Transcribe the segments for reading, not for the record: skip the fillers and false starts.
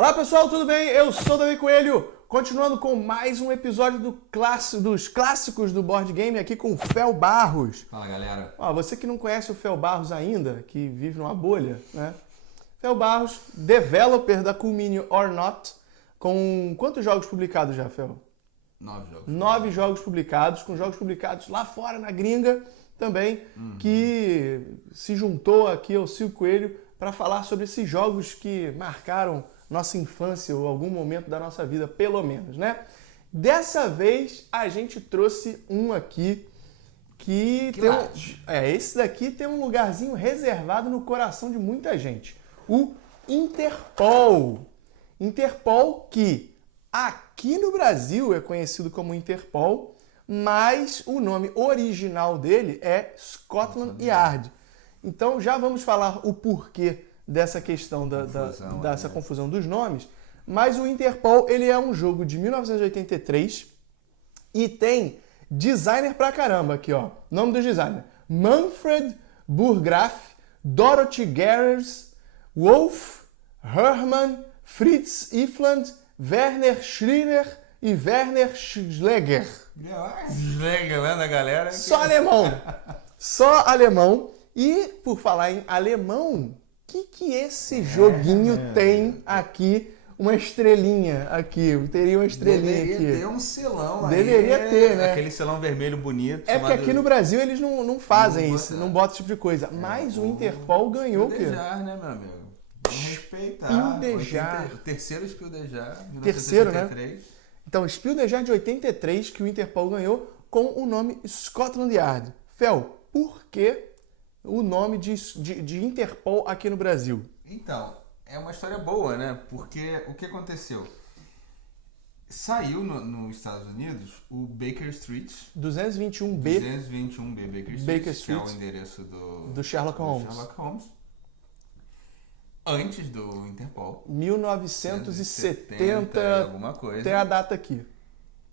Olá pessoal, tudo bem? Eu sou o Davi Coelho, continuando com mais um episódio dos clássicos do board game aqui com o Fel Barros. Fala galera. Você que não conhece o Fel Barros ainda, que vive numa bolha, né? Fel Barros, developer da Cool Mini or Not, com quantos jogos publicados já, Fel? 9 jogos. 9 jogos publicados, com jogos publicados lá fora na gringa também, que se juntou aqui ao Sil Coelho para falar sobre esses jogos que marcaram nossa infância ou algum momento da nossa vida, pelo menos, né? Dessa vez a gente trouxe um aqui que esse daqui tem um lugarzinho reservado no coração de muita gente. O Interpol. Interpol que aqui no Brasil é conhecido como Interpol, mas o nome original dele é Scotland Yard. Então já vamos falar o porquê dessa questão dessa confusão dos nomes, mas o Interpol ele é um jogo de 1983 e tem designer pra caramba aqui, ó. Nome do designer: Manfred Burgraff, Dorothy Gerrers, Wolf Hermann, Fritz Ifland, Werner Schreiner e Werner Schleger. Schleger, né, da galera? Só alemão. Só alemão. E por falar em alemão, o que esse joguinho tem aqui? Uma estrelinha aqui, teria uma estrelinha aqui. Deveria ter um selão aí. Deveria ter, né? Aquele selão vermelho bonito. É porque aqui no Brasil eles não fazem isso, não botam esse tipo de coisa. Mas o Interpol ganhou o quê? Spildejar, né, meu amigo? Vamos respeitar. Spildejar. O terceiro Spildejar, 1983. Terceiro, né? Então, Spildejar de 83, que o Interpol ganhou com o nome Scotland Yard. Fel, por que o nome de Interpol aqui no Brasil? Então, é uma história boa, né? Porque o que aconteceu? Saiu nos Estados Unidos o Baker Street. 221B. 221B Baker Street, que é o endereço do Sherlock Holmes. Sherlock Holmes. Antes do Interpol. 1970, alguma coisa. Tem a data aqui.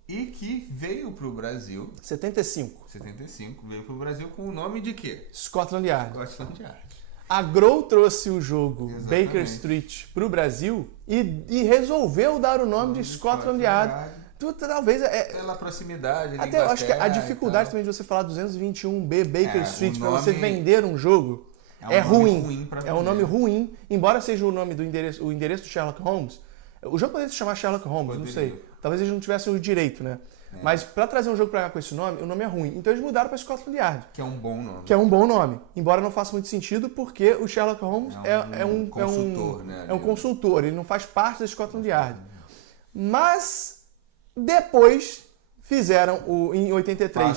E que veio pro Brasil... 75. 75, veio pro Brasil com o nome de quê? Scotland Yard. Scotland Yard. A Grow trouxe o jogo Exatamente. Baker Street pro Brasil e resolveu dar o nome de Scotland Yard. Talvez pela proximidade. Até eu acho que a dificuldade também de você falar 221B Baker Street para você vender um jogo é ruim. É um nome ruim, embora seja o nome do endereço do Sherlock Holmes. O jogo poderia se chamar Sherlock Holmes, não sei. Talvez eles não tivessem o direito, né? Mas para trazer um jogo para cá com esse nome, o nome é ruim. Então eles mudaram para Scotland Yard. Que é um bom nome. Que é um bom nome. Embora não faça muito sentido, porque o Sherlock Holmes é um consultor, né? É um consultor, ele não faz parte da Scotland Yard. Mas depois fizeram em 83.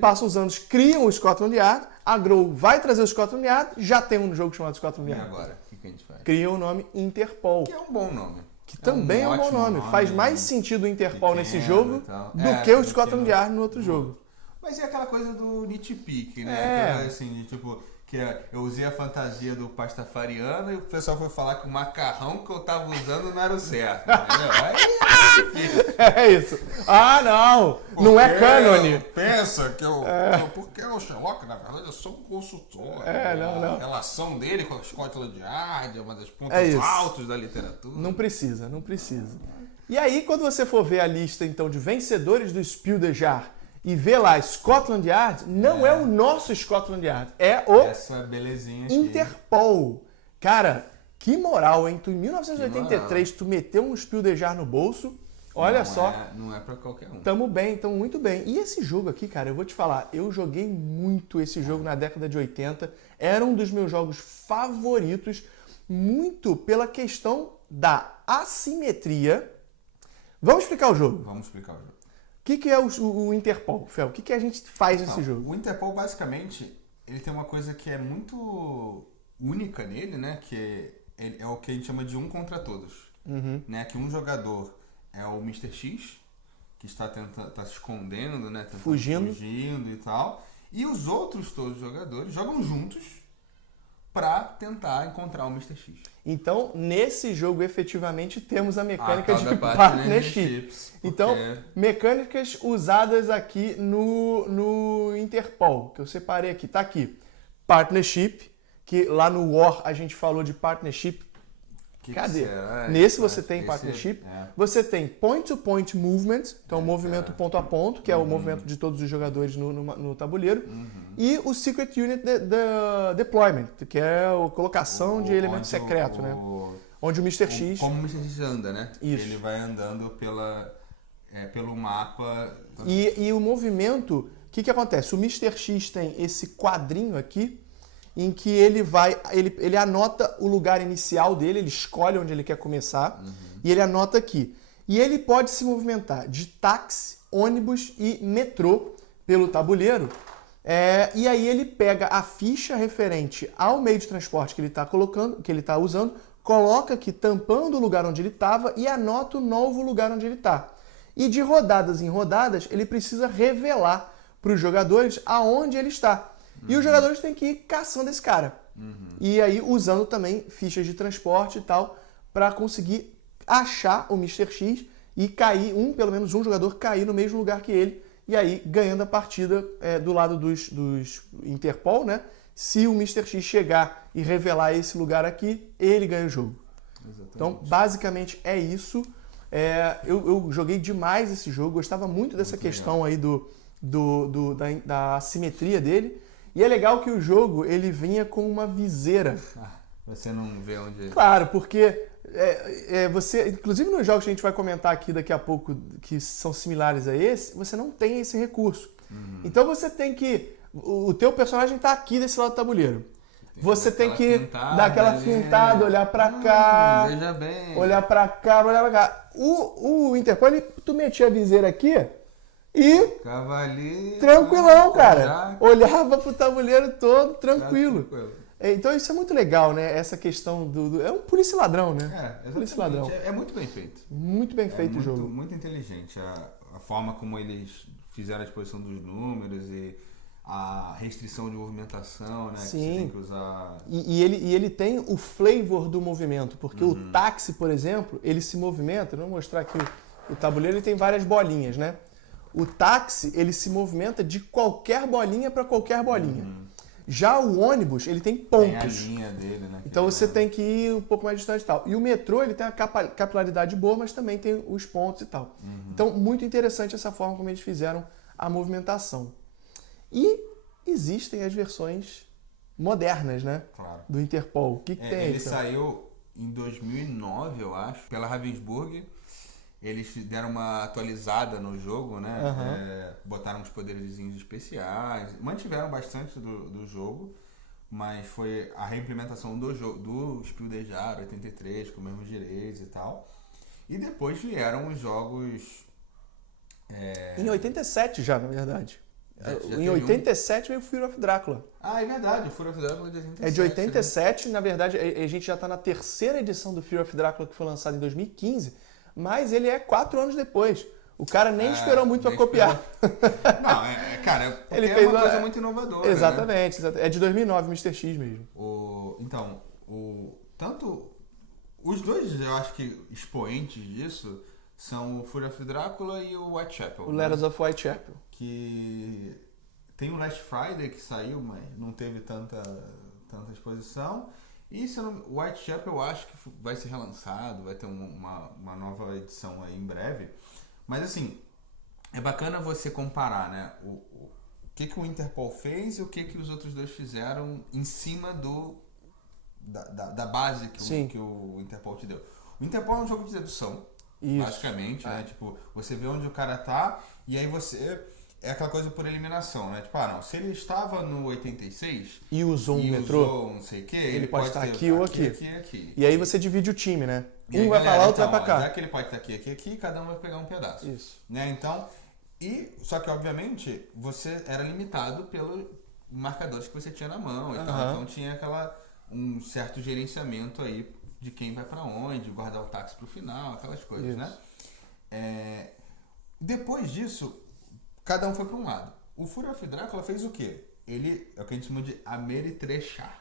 Passam uns anos, criam o Scotland Yard. A Grow vai trazer o Scotland Yard. Já tem um jogo chamado Scotland Yard. E agora? O que a gente faz? Cria o nome Interpol. Que é um bom nome. Que também é um bom nome. Faz mais sentido o Interpol nesse jogo do que o Scotland Yard no outro jogo. Mas é aquela coisa do nitpick, né? Aquela, assim, de, tipo, que eu usei a fantasia do pastafariano e o pessoal foi falar que o macarrão que eu tava usando não era o certo, entendeu? É isso. Ah, não! Não é cânone. Pensa que porque o Sherlock, na verdade, eu sou um consultor. Não. A relação dele com a Scotland Yard é uma das pontos altos da literatura. Não precisa. E aí, quando você for ver a lista, então, de vencedores do Spildejar e ver lá Scotland Yard, não é o nosso Scotland Yard, é o essa belezinha aqui. Interpol. Cara, que moral, hein? Tu, em 1983, tu meteu um Spildejar no bolso, olha só. Não é pra qualquer um. Tamo muito bem. E esse jogo aqui, cara, eu vou te falar, eu joguei muito esse jogo na década de 80, era um dos meus jogos favoritos, muito pela questão da assimetria. Vamos explicar o jogo. Vamos explicar o jogo. O que é o Interpol, Fel? O que a gente faz nesse jogo? O Interpol, basicamente, ele tem uma coisa que é muito única nele, né? Que é o que a gente chama de um contra todos. Né? Que um jogador é o Mr. X, que está se escondendo, né? Fugindo e tal. E os outros todos os jogadores jogam juntos para tentar encontrar o Mr. X. Então, nesse jogo, efetivamente, temos a mecânica de partnership. Então, mecânicas usadas aqui no Interpol, que eu separei aqui. Tá aqui. Partnership, que lá no War a gente falou de partnership Cadê? será? Nesse você tem Esse- partnership. é. Você tem point-to-point movement, então o movimento ponto a ponto, que é o movimento de todos os jogadores no tabuleiro. E o Secret Unit Deployment, que é a colocação de elemento secreto, né? Onde o Mr. X... Como o Mr. X anda, né? Isso. Ele vai andando pelo mapa. E o movimento, o que acontece? O Mr. X tem esse quadrinho aqui, em que ele anota o lugar inicial dele, ele escolhe onde ele quer começar, e ele anota aqui. E ele pode se movimentar de táxi, ônibus e metrô pelo tabuleiro, e aí ele pega a ficha referente ao meio de transporte que ele está usando, coloca aqui tampando o lugar onde ele estava e anota o novo lugar onde ele está. E de rodadas em rodadas, ele precisa revelar para os jogadores aonde ele está. E os jogadores têm que ir caçando esse cara. E aí usando também fichas de transporte e tal, para conseguir achar o Mr. X e cair, pelo menos um jogador cair no mesmo lugar que ele, e aí ganhando a partida do lado dos Interpol, né? Se o Mr. X chegar e revelar esse lugar aqui, ele ganha o jogo. Exatamente. Então, basicamente é isso. Eu joguei demais esse jogo, gostava muito dessa questão aí da assimetria dele. E é legal que o jogo ele vinha com uma viseira. Você não vê onde... Claro, porque você, inclusive nos jogos que a gente vai comentar aqui daqui a pouco, que são similares a esse, você não tem esse recurso. Então você tem que... O teu personagem está aqui desse lado do tabuleiro. Você tem que dar aquela fintada, olhar pra cá, Veja bem. olhar pra cá, olhar pra cá. O Interpol, tu metia a viseira aqui e... Cavaleiro. Tranquilão, cara. Olhava pro tabuleiro todo, tranquilo. Tranquilo. Então isso é muito legal, né? Essa questão é um polícia ladrão, né? Exatamente. Polícia ladrão. É muito bem feito. Muito bem feito o jogo. Muito inteligente. A forma como eles fizeram a exposição dos números e a restrição de movimentação, né? Sim. Que você tem que usar. E ele tem o flavor do movimento, porque o táxi, por exemplo, ele se movimenta. Vou mostrar aqui o tabuleiro, ele tem várias bolinhas, né? O táxi, ele se movimenta de qualquer bolinha para qualquer bolinha. Já o ônibus, ele tem pontos. Tem a linha dele, né? Então você tem que ir um pouco mais distante e tal. E o metrô, ele tem a capilaridade boa, mas também tem os pontos e tal. Então, muito interessante essa forma como eles fizeram a movimentação. E existem as versões modernas, né? Claro. Do Interpol. O que tem aí? Ele saiu em 2009, eu acho, pela Ravensburg. Eles deram uma atualizada no jogo, né? Botaram uns poderes especiais. Mantiveram bastante do jogo, mas foi a reimplementação do Spiel des Jahres 83, com os mesmos direitos e tal. E depois vieram os jogos... Em 87 já, na verdade. Em teve 87 veio o Fear of Drácula. É verdade, o Fear of Drácula de 87. É de 87, na verdade, a gente já está na terceira edição do Fear of Drácula, que foi lançado em 2015, mas ele é 4 anos depois. O cara nem esperou muito para copiar. Não, cara, porque ele é fez uma coisa muito inovadora. Exatamente, é de 2009, Mr. X mesmo. Tanto os dois, eu acho que expoentes disso são o Fear of Drácula e o Whitechapel. O Letters of Whitechapel. Que tem o Last Friday que saiu, mas não teve tanta exposição. E o Whitechapel eu acho que vai ser relançado, vai ter uma nova edição aí em breve. Mas assim, é bacana você comparar, né? O que o Interpol fez e o que os outros dois fizeram em cima da base que o Interpol te deu. O Interpol é um jogo de dedução, basicamente, né? Tipo, você vê onde o cara tá e aí você... É aquela coisa por eliminação, né? Tipo, não, se ele estava no 86 e usou um metrô, usou não sei o que, ele pode estar aqui ou aqui. Aqui. E aí você divide o time, né? Um vai pra lá, outro vai pra cá. Já que ele pode estar aqui, cada um vai pegar um pedaço. Isso. Né? Então, só que obviamente você era limitado pelos marcadores que você tinha na mão e tal. Então tinha um certo gerenciamento aí de quem vai pra onde, guardar o táxi pro final, aquelas coisas, né? Depois disso, cada um foi para um lado. O Fear of Drácula fez o quê? Ele é o que a gente chama de ameritrechar,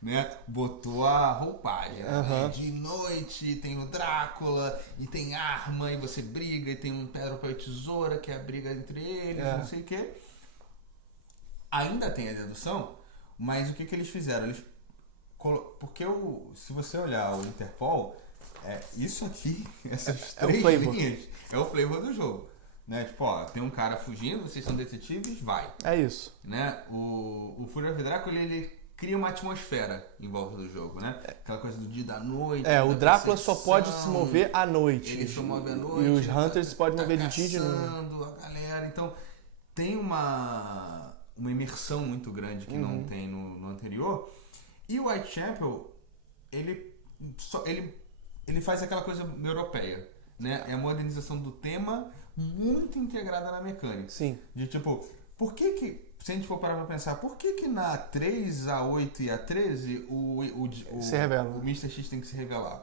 né? Botou a roupagem, né? De noite tem o Drácula e tem arma e você briga e tem um pedra, papel e tesoura que é a briga entre eles, não sei o quê. Ainda tem a dedução, mas o que eles fizeram? Eles Porque se você olhar o Interpol, isso aqui, essas É o três flavor. linhas, é o flavor do jogo. Né? Tipo, ó, tem um cara fugindo, vocês são detetives, vai. É isso. Né? O Fúria of Drácula, ele cria uma atmosfera em volta do jogo, né? Aquela coisa do dia e da noite. O da Drácula só perseguição. pode se mover à noite. Ele se move à noite. E os Hunters podem mover de dia e de noite. caçando a galera. Então, tem uma imersão muito grande que não tem no anterior. E o Whitechapel, ele faz aquela coisa europeia, né? É a modernização do tema muito integrada na mecânica. Sim. De tipo, por que se a gente for parar pra pensar, por que na 3, A8 e A13 Se revela. o Mr. X tem que se revelar?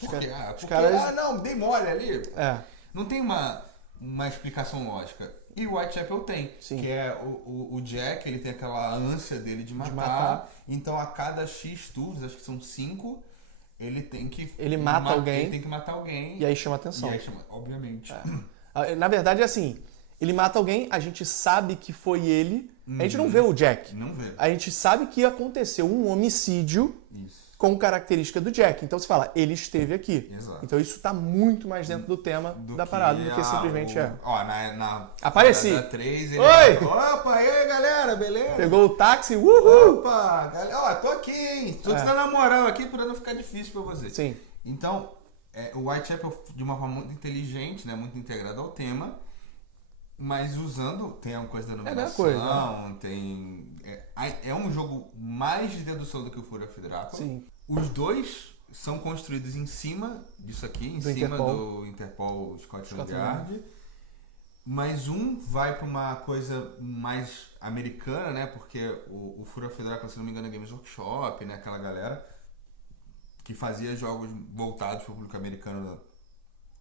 Os Por quê? os Porque, caras... não, dei mole ali. É. Não tem uma explicação lógica. E o Whitechapel tem, Sim. que é o Jack, ele tem aquela ânsia dele de matar. matar. Então a cada X turnos, acho que são 5, ele tem que... Ele mata alguém. Ele tem que matar alguém. E aí chama atenção. Obviamente. Na verdade, é assim, ele mata alguém, a gente sabe que foi ele, a gente não vê o Jack. Não vê. A gente sabe que aconteceu um homicídio Isso. com característica do Jack. Então você fala, ele esteve aqui. Exato. Então isso tá muito mais dentro do tema da parada do que simplesmente Ó, na Apareci. Da 3, ele Oi! Opa, e aí, galera, beleza? Pegou o táxi, uhul! Opa, galera, ó, tô aqui, hein? Tô te dando a moral aqui pra não ficar difícil pra você. Sim. Então, o Whitechapel, de uma forma muito inteligente, né, muito integrado ao tema, mas usando, tem uma coisa da a mesma numeração, coisa, tem... É um jogo mais de dedução do que o Fúria of Drácula. Sim. Os dois são construídos em cima disso aqui, em cima do Interpol Scotland Yard. Mas um vai para uma coisa mais americana, né? Porque o Fúria of Drácula, se não me engano, é Games Workshop, né? Aquela galera que fazia jogos voltados para o público americano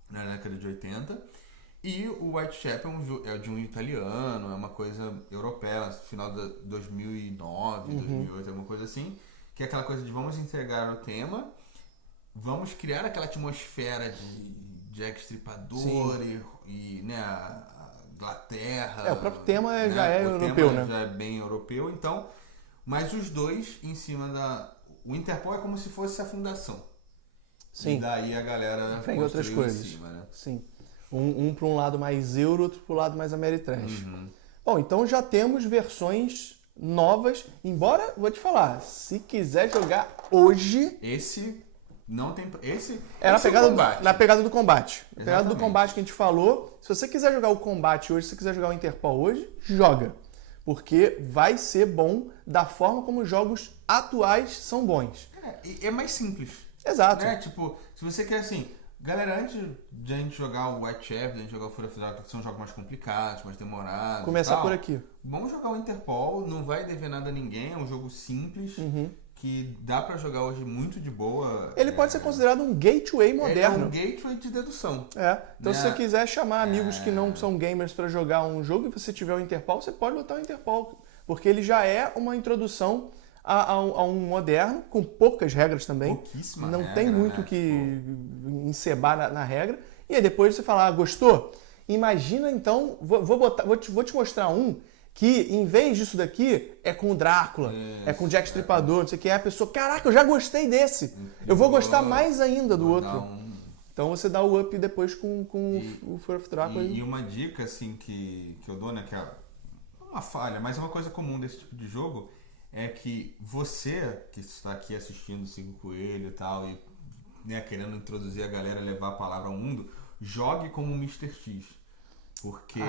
na década de 80. E o Whitechapel é de um italiano, é uma coisa europeia, final de 2009, 2008, alguma coisa assim. Que é aquela coisa de vamos entregar o tema, vamos criar aquela atmosfera de Jack Stripador e né, a Inglaterra. O próprio tema né? já é o europeu, tema né? já é bem europeu, então. Mas os dois em cima da... O Interpol é como se fosse a fundação. Sim. E daí a galera Vem outras coisas. em cima, né? Sim. Um para um lado mais euro, outro para o lado mais Ameritrash. Bom, então já temos versões novas, embora, vou te falar, se quiser jogar hoje... Esse não tem... Esse É na esse pegada, é o combate. na pegada do combate. Na pegada do Exatamente. combate que a gente falou. Se você quiser jogar o combate hoje, se você quiser jogar o Interpol hoje, joga. Porque vai ser bom da forma como os jogos atuais são bons. É mais simples. Exato. Né? Tipo, se você quer assim... Galera, antes de a gente jogar o Whitechapel, de a gente jogar o Fúria of Drácula, que são jogos mais complicados, mais demorados. Começar por aqui. Vamos jogar o Interpol, não vai dever nada a ninguém, é um jogo simples, que dá pra jogar hoje muito de boa. Ele pode ser considerado um gateway Ele é moderno. um gateway de dedução. Então, Né? se você quiser chamar amigos que não são gamers para jogar um jogo e você tiver o Interpol, você pode botar o Interpol. Porque ele já é uma introdução a um moderno, com poucas regras também. Pouquíssima Não regra, tem muito né? que encebar na regra. E aí depois você fala, gostou? Imagina então, vou te mostrar um que em vez disso daqui é com o Drácula, é com o Jack Stripador, não sei o que. É a pessoa, caraca, eu já gostei desse. Eu vou gostar mais ainda do outro. Então você dá o up depois com o Fúria of Drácula. E uma dica assim que eu dou, né, que é uma falha, mas é uma coisa comum desse tipo de jogo, é que você que está aqui assistindo o Cinco Coelho e tal, e né, querendo introduzir a galera, levar a palavra ao mundo, jogue como Mr. X. Porque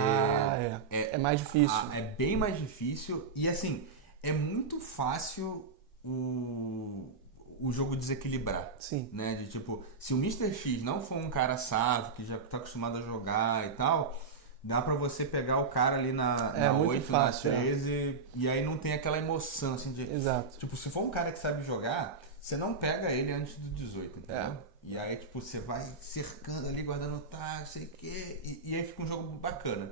é mais difícil. É bem mais difícil e assim, é muito fácil o jogo desequilibrar. Sim. Né? De tipo, se o Mr. X não for um cara sábio, que já está acostumado a jogar e tal, dá pra você pegar o cara ali na 8, fácil, na 13, e aí não tem aquela emoção assim de... Exato. Tipo, se for um cara que sabe jogar, você não pega ele antes do 18, entendeu? E aí, tipo, você vai cercando ali, guardando táxi, sei o quê, e aí fica um jogo bacana.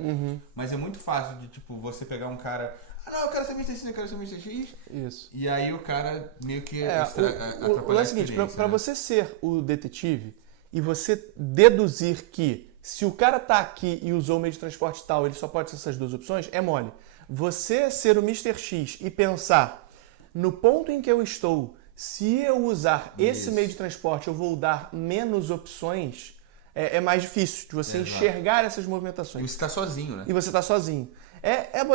Mas é muito fácil de, tipo, você pegar um cara... não, eu quero ser Mr. X, eu quero ser Mr. X. Isso. E aí o cara meio que o lance é o seguinte, pra você ser o detetive e você deduzir que se o cara tá aqui e usou o meio de transporte tal, ele só pode ser essas duas opções, é mole. Você ser o Mr. X e pensar, no ponto em que eu estou, se eu usar esse Isso. meio de transporte, eu vou dar menos opções, é mais difícil de você Exato. enxergar essas E movimentações. você tá sozinho, né? E você tá sozinho.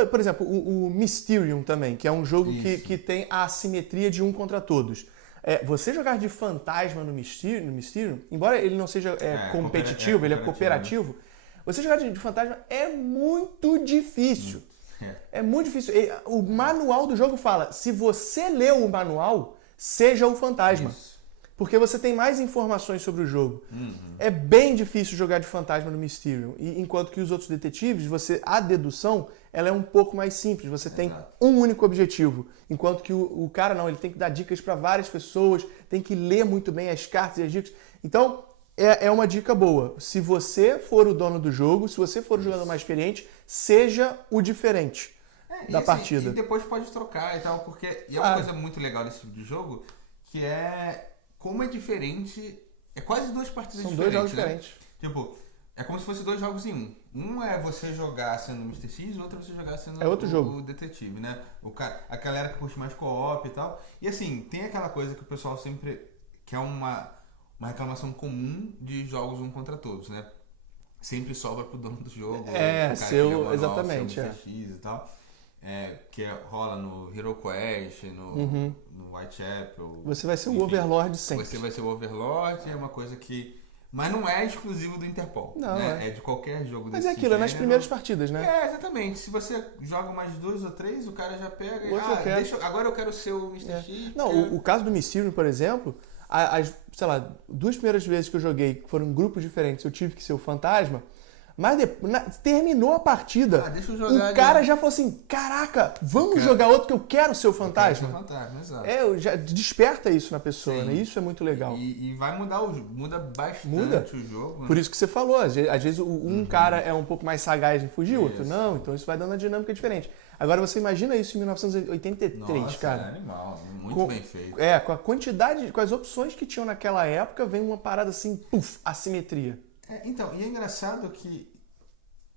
Por exemplo, o Mysterium também, que é um jogo que tem a assimetria de um contra todos. Você jogar de fantasma no Mysterium, embora ele não seja competitivo, ele é cooperativo, você jogar de fantasma é muito difícil. É muito difícil. O manual do jogo fala, se você leu o manual, seja o fantasma. Isso. Porque você tem mais informações sobre o jogo. É bem difícil jogar de fantasma no Mysterium. Enquanto que os outros detetives, a dedução, ela é um pouco mais simples. Você tem um único objetivo. Enquanto que o cara não, ele tem que dar dicas para várias pessoas, tem que ler muito bem as cartas e as dicas. Então, é uma dica boa. Se você for o dono do jogo, se você for o jogador mais experiente, seja o diferente da partida. E depois pode trocar e tal, porque é uma coisa muito legal desse tipo de jogo, que é como é diferente. É quase duas partidas São diferentes. Dois jogos né? diferentes. Tipo, é como se fosse dois jogos em um. Um é você jogar sendo o Mr. X, o outro é você jogar sendo o detetive, né? A galera que curte mais co-op e tal. E assim, tem aquela coisa que o pessoal sempre. Que é uma reclamação comum de jogos um contra todos, né? Sempre sobra pro dono do jogo. Exatamente. O Mr. X e tal. Que rola no Hero Quest, no Whitechapel. Você vai ser o Overlord sempre. Você vai ser o Overlord, é uma coisa que... Mas não é exclusivo do Interpol. Não, né? É de qualquer jogo Mas desse é aquilo, é nas gênero. primeiras partidas, né? Exatamente. Se você joga mais 2 ou 3, o cara já pega e... agora eu quero ser o Mr. X. Não, o caso do Mysterium, por exemplo, sei lá, 2 primeiras vezes que eu joguei, que foram em grupos diferentes, eu tive que ser o fantasma, mas terminou a partida, deixa eu jogar, o cara já falou assim, caraca, vamos jogar outro que eu quero ser o fantasma. Eu quero ser o fantasma, exato. Já desperta isso na pessoa, Sim. né? Isso é muito legal. E vai mudar muda bastante o jogo. Né? Por isso que você falou, às vezes cara é um pouco mais sagaz em fugir, o outro não, então isso vai dando uma dinâmica diferente. Agora você imagina isso em 1983, Nossa, cara. É animal, muito bem feito. Com a quantidade, com as opções que tinham naquela época, vem uma parada assim, assimetria. Então, e é engraçado que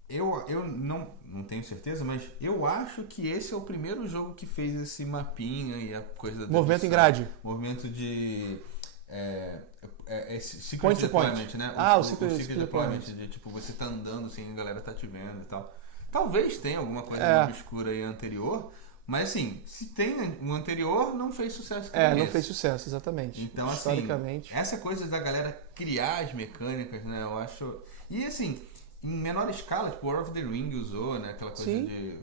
eu não tenho certeza, mas eu acho que esse é o primeiro jogo que fez esse mapinha e a coisa... Movimento em grade. Movimento de... Secret Point Deployment, né? O Secret Deployment, de tipo, você tá andando assim, a galera tá te vendo e tal. Talvez tenha alguma coisa obscura aí anterior, mas assim, se tem um anterior, não fez sucesso com esse. Não fez sucesso, exatamente. Então, historicamente, essa coisa da galera criar as mecânicas, né, eu acho... E assim, em menor escala, tipo, War of the Ring usou, né, aquela coisa de...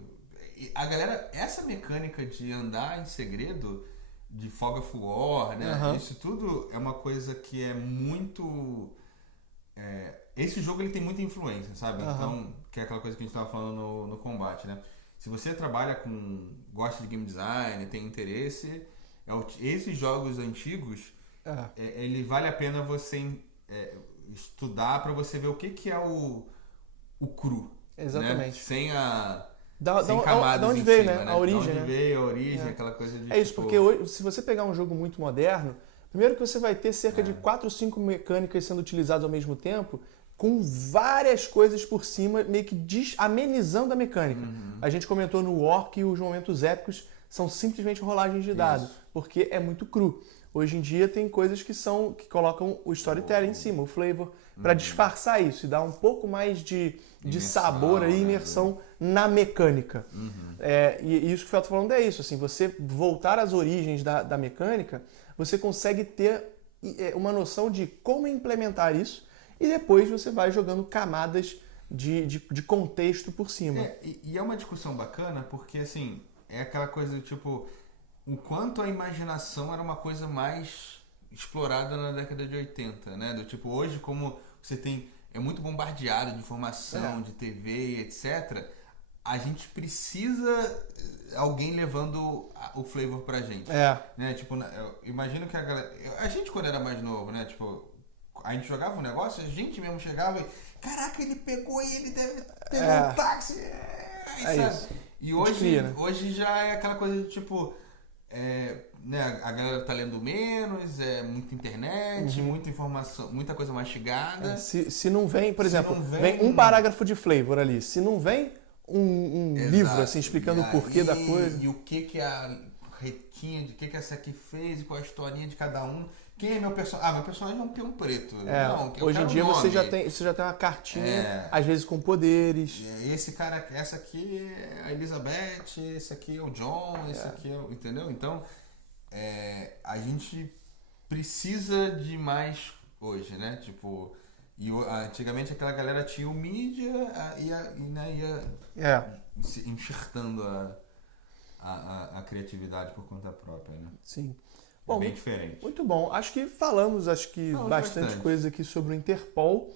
A galera, essa mecânica de andar em segredo, de Fog of War, né, isso tudo é uma coisa que é muito... Esse jogo ele tem muita influência, sabe? Então, que é aquela coisa que a gente estava falando no combate, né? Se você trabalha gosta de game design, tem interesse, esses jogos antigos, ele vale a pena você estudar para você ver o que é o cru. Exatamente. Né? Sem sem camadas da onde em veio, cima, né? A origem, da onde veio a origem, aquela coisa de... isso, porque hoje, se você pegar um jogo muito moderno, primeiro que você vai ter cerca de 4 ou 5 mecânicas sendo utilizadas ao mesmo tempo, com várias coisas por cima, meio que amenizando a mecânica. A gente comentou no War que os momentos épicos são simplesmente rolagens de dados, porque é muito cru. Hoje em dia tem coisas que colocam o storytelling em cima, o flavor, para disfarçar isso e dar um pouco mais de sabor e imersão na mecânica. E isso que o Fel tá falando é isso, assim, você voltar às origens da mecânica, você consegue ter uma noção de como implementar isso, e depois você vai jogando camadas de contexto por cima. E é uma discussão bacana, porque assim, é aquela coisa do tipo, o quanto a imaginação era uma coisa mais explorada na década de 80, né? Do tipo, hoje como você é muito bombardeado de informação, de TV, etc., a gente precisa alguém levando o flavor pra gente. Né? Tipo, imagino que a gente quando era mais novo, né? Tipo, a gente jogava um negócio, a gente mesmo chegava e... Caraca, ele pegou e ele deve ter um táxi. Isso. E hoje já é aquela coisa de tipo... né, a galera tá lendo menos, muita internet, muita informação, muita coisa mastigada. Se não vem, por exemplo, vem um parágrafo de flavor ali. Se não vem um livro assim explicando o porquê da coisa. E o que carretinha de o que essa aqui fez e qual a historinha de cada um. Quem é meu personagem? Meu personagem é um peão preto. Não, hoje em dia você já tem uma cartinha, às vezes com poderes. Esse cara, essa aqui é a Elizabeth, esse aqui é o John, esse aqui é o... Entendeu? Então, a gente precisa de mais hoje, né? Tipo, antigamente aquela galera tinha o mídia e ia enxertando a criatividade por conta própria, né? Sim. Bom, bem diferente. Muito bom. Acho que falamos bastante coisa aqui sobre o Interpol.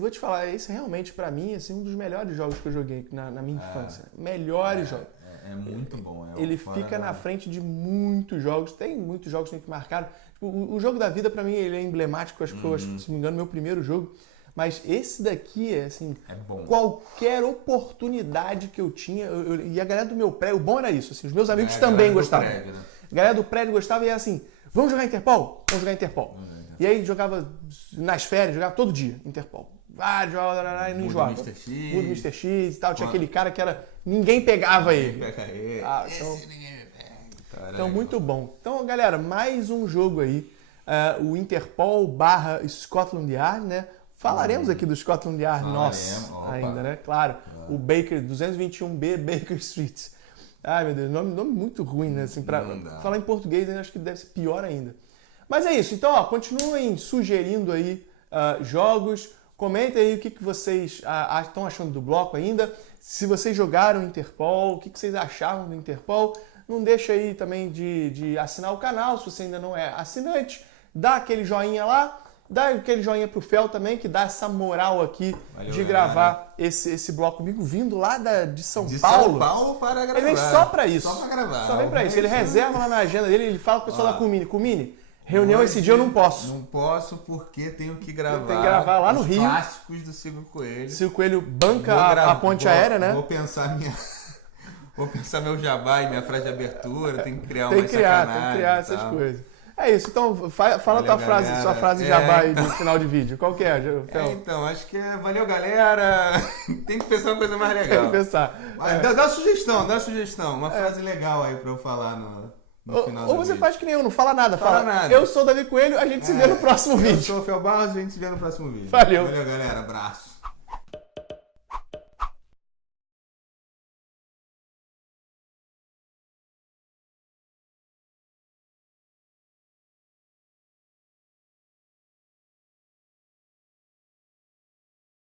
Vou te falar, esse realmente pra mim é um dos melhores jogos que eu joguei na minha infância. Melhores jogos. É muito bom. Ele fica na frente de muitos jogos. Tem muitos jogos que marcaram. O jogo da vida pra mim ele é emblemático. Acho que foi, se não me engano, meu primeiro jogo. Mas esse daqui é bom. Qualquer oportunidade que eu tinha, e a galera do meu prédio, o bom era isso, os meus amigos também gostavam. Prédio, né? A galera do prédio gostava e era assim, vamos jogar Interpol? Vamos jogar Interpol. E aí jogava nas férias, jogava todo dia Interpol. Jogava e não enjoava. Mundo Mr. X e tal, tinha aquele cara que ninguém pegava ele. Então muito bom. Então galera, mais um jogo aí, o Interpol / Scotland Yard, né? Falaremos aqui do Scotland Yard ainda, né? Claro, o Baker, 221B Baker Street. Ai, meu Deus, nome muito ruim, né? Assim, pra falar em português, eu acho que deve ser pior ainda. Mas é isso. Então, continuem sugerindo aí jogos. Comentem aí o que vocês estão achando do bloco ainda. Se vocês jogaram Interpol, o que vocês acharam do Interpol. Não deixa aí também de assinar o canal, se você ainda não é assinante. Dá aquele joinha lá. Dá aquele joinha pro Fel também, que dá essa moral aqui. Valeu, de gravar esse bloco comigo, vindo lá de São Paulo. São Paulo para gravar. Ele vem só pra isso. Só pra gravar. Só vem pra isso. Ele reserva lá na agenda dele, ele fala pro pessoal da Cumini, reunião esse dia eu não posso. Não posso porque tenho que gravar. Tem que gravar lá no Rio. Os clássicos do Silvio Coelho. Silvio Coelho banca a ponte aérea, né? Vou pensar meu jabá e minha frase de abertura, tem que criar Tem que criar essas coisas. É isso, então fala sua frase de jabá aí do final de vídeo. Qual que é, Fel? Então, acho que valeu, galera. Tem que pensar uma coisa mais legal. Tem que pensar. Dá sugestão. Uma frase legal aí pra eu falar no final do Ou você vídeo. faz que nem eu, não fala nada. Fala nada. Eu sou o Davi Coelho, a gente se vê no próximo vídeo. Eu sou o Fel Barros, a gente se vê no próximo vídeo. Valeu, galera. Abraço.